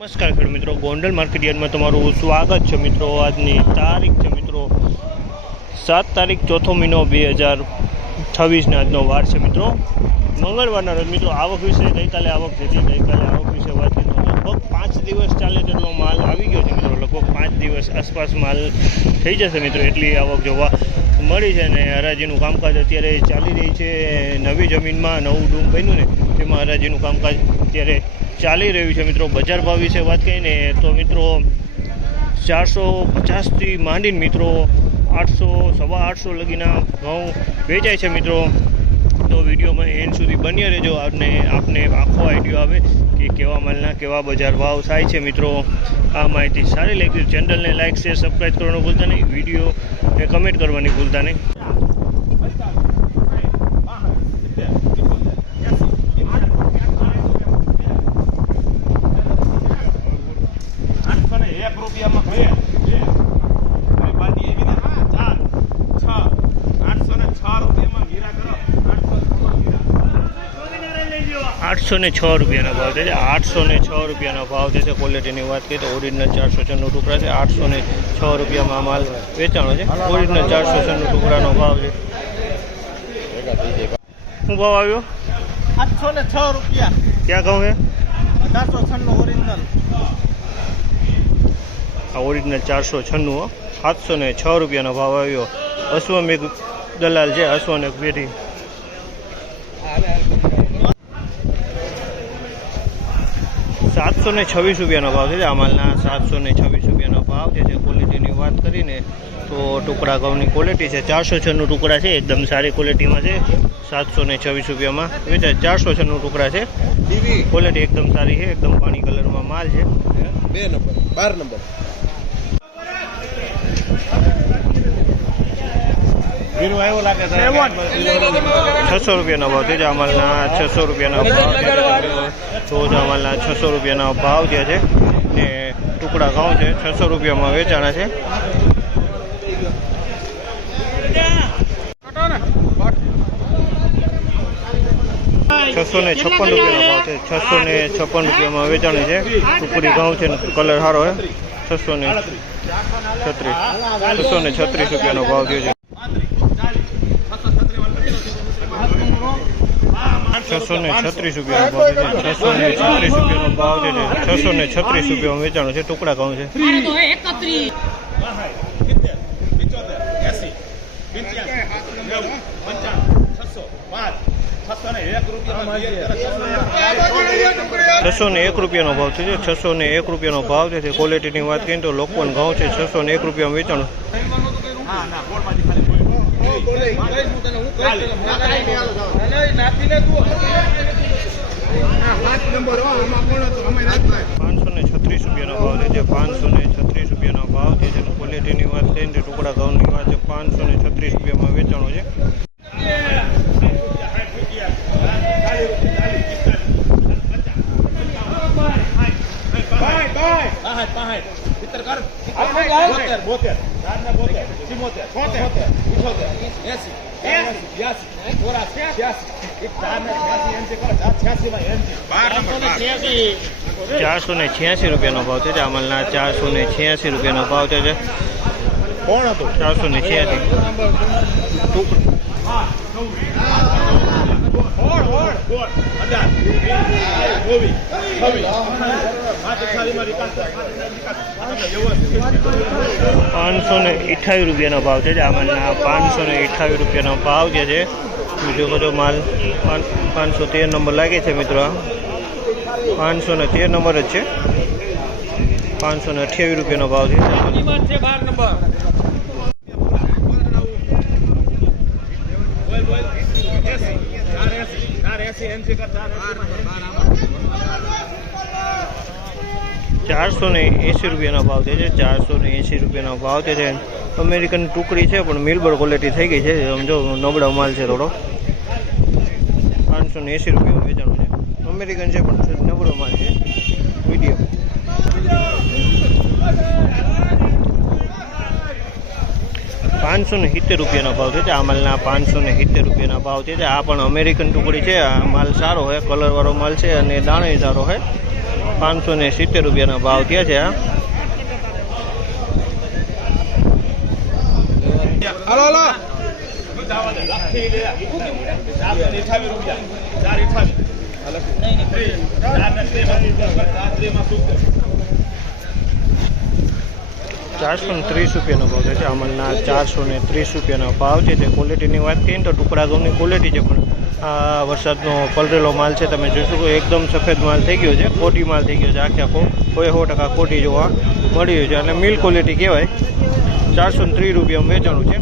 નમસ્કાર ખેડૂત મિત્રો, ગોંડલ માર્કેટ યાર્ડમાં તમારું સ્વાગત છે મિત્રો। આજની તારીખ છે મિત્રો 7 તારીખ 4થો મહિનો 2026 આજનો વાર છે મિત્રો મંગળવારના રોજ મિત્રો। આવક વિશે ગઈકાલે આવક વિશે વાત કરીએ તો લગભગ 5 દિવસ ચાલે તેટલો માલ આવી ગયો છે મિત્રો। લગભગ 5 દિવસ આસપાસ માલ થઈ જશે મિત્રો, એટલી આવક જોવા મળી છે। ને હરાજીનું કામકાજ અત્યારે ચાલી રહી છે। નવી જમીનમાં નવું ડૂમ બન્યું ને તેમાં હરાજીનું કામકાજ અત્યારે ચાલી રહ્યું છે મિત્રો। બજાર ભાવ વિશે વાત કરીને તો મિત્રો 450થી માંડીને મિત્રો 800 સવા 800 લગીના ઘઉં વેચાય છે મિત્રો। તો વિડીયોમાં એન્ડ સુધી બન્યા રહેજો અને આપને આખો આઈડિયો આવે કે કેવા માલના કેવા બજાર ભાવ થાય છે મિત્રો। આ માહિતી સારી લાગી ચેનલને લાઇક શેર સબસ્ક્રાઈબ કરવાનું ભૂલતા નહીં, વિડીયોને કમેન્ટ કરવાની ભૂલતા નહીં। 806 રૂપિયાનો ભાવ છે। 806 રૂપિયાનો ભાવ છે। ક્વોલિટીની વાત કરીએ તો ઓરિજિનલ 496 ટુકડા છે। 806 રૂપિયામાં માલ વેચાણો છે। ઓરિજિનલ 496 ટુકડાનો ભાવ છે। શું ભાવ આવ્યો? 806 રૂપિયા। ક્યાં ઘઉં છે? 496 ઓરિજિનલ। આ ઓરિજિનલ 496 706 રૂપિયાનો ભાવ આવ્યો। અશ્વમેઘ દલાલ છે, અશ્વમેઘ પેઢી। 726 રૂપિયાનો ભાવ છે। આ માલના 726 રૂપિયાનો ભાવ છે। ક્વોલિટીની વાત કરીને તો ટુકડા ઘઉંની ક્વોલિટી છે। 496 ટુકડા છે, એકદમ સારી ક્વોલિટીમાં છે। 726 રૂપિયામાં વેચાય। 496 ટુકડા છે, ક્વોલિટી એકદમ સારી છે, એકદમ પાણી કલરમાં માલ છે। 2 નંબર 12 નંબર 600 રૂપિયાનો ભાવ છે। આ માલના 600 રૂપિયાનો ભાવ તો આ માલના 600 રૂપિયાનો ભાવ જે છે ને ટુકડા ઘઉં છે 600 રૂપિયામાં વેચાણા છે। 656 રૂપિયાનો ભાવ છે। 656 રૂપિયામાં વેચાણી છે। ટુકડી ઘઉં છે, કલર સારો છે। 636 રૂપિયાનો ભાવ થયો છે। 636 રૂપિયાનો ભાવ છે। 636 રૂપિયાનો ભાવ છે। 636 રૂપિયામાં વેચાણો છે, ટુકડા ઘઉં છે। 601 રૂપિયાનો ભાવ છે। 601 રૂપિયાનો ભાવ છે। ક્વોલિટીની વાત કરીએ તો લોકવન ઘઉં છે, 601 રૂપિયામાં વેચાણો। 536 રૂપિયાનો ભાવ છે। 536 રૂપિયાનો ભાવ છે। ક્વોલિટીની વાત કરીએ તો ટુકડા ઘઉંની વાત છે, 536 રૂપિયામાં વેચાણો છે। 486 રૂપિયાનો ભાવ છે। આ માલના 486 રૂપિયાનો ભાવ છે। કોણ હતું? 486 528 રૂપિયાનો ભાવ છે। આ માલના 528 રૂપિયાનો ભાવ જે છે। બીજો બધો માલ 513 નંબર લાગે છે મિત્રો। 513 નંબર જ છે। 528 રૂપિયાનો ભાવ છે। 480 રૂપિયાનો ભાવ છે। 480 રૂપિયાનો ભાવ છે। અમેરિકન ટુકડી છે પણ મિલબર ક્વોલિટી થઈ ગઈ છે, સમજો નબળો માલ છે થોડો। 580 રૂપિયામાં વેચાણું છે। અમેરિકન છે પણ નબળો માલ છે, મીડિયમ। 570 રૂપિયાનો ભાવ છે। આ માલના 570 રૂપિયાના ભાવ છે। આ પણ અમેરિકન ટુકડી છે। આ માલ સારો છે, કલરવાળો માલ છે અને દાણો સારો છે। 570 રૂપિયાના ભાવ થયા છે. હાલો હાલો ₹430 રૂપિયાનો ભાવ છે. આમલના ₹430 રૂપિયાનો ભાવ છે. તે ક્વોલિટીની વાત કરીએ તો ટુકડા ઘઉંની ક્વોલિટી છે, પણ આ વરસાદનો પલરેલો માલ છે. તમે જોશો કે એકદમ સફેદ માલ થઈ ગયો છે, કોટી માલ થઈ ગયો છે. આખે આખો 100% કોટી જોવા મળી રહ્યું છે અને મિલ ક્વોલિટી કહેવાય. ₹430 રૂપિયામાં વેચાણું છે.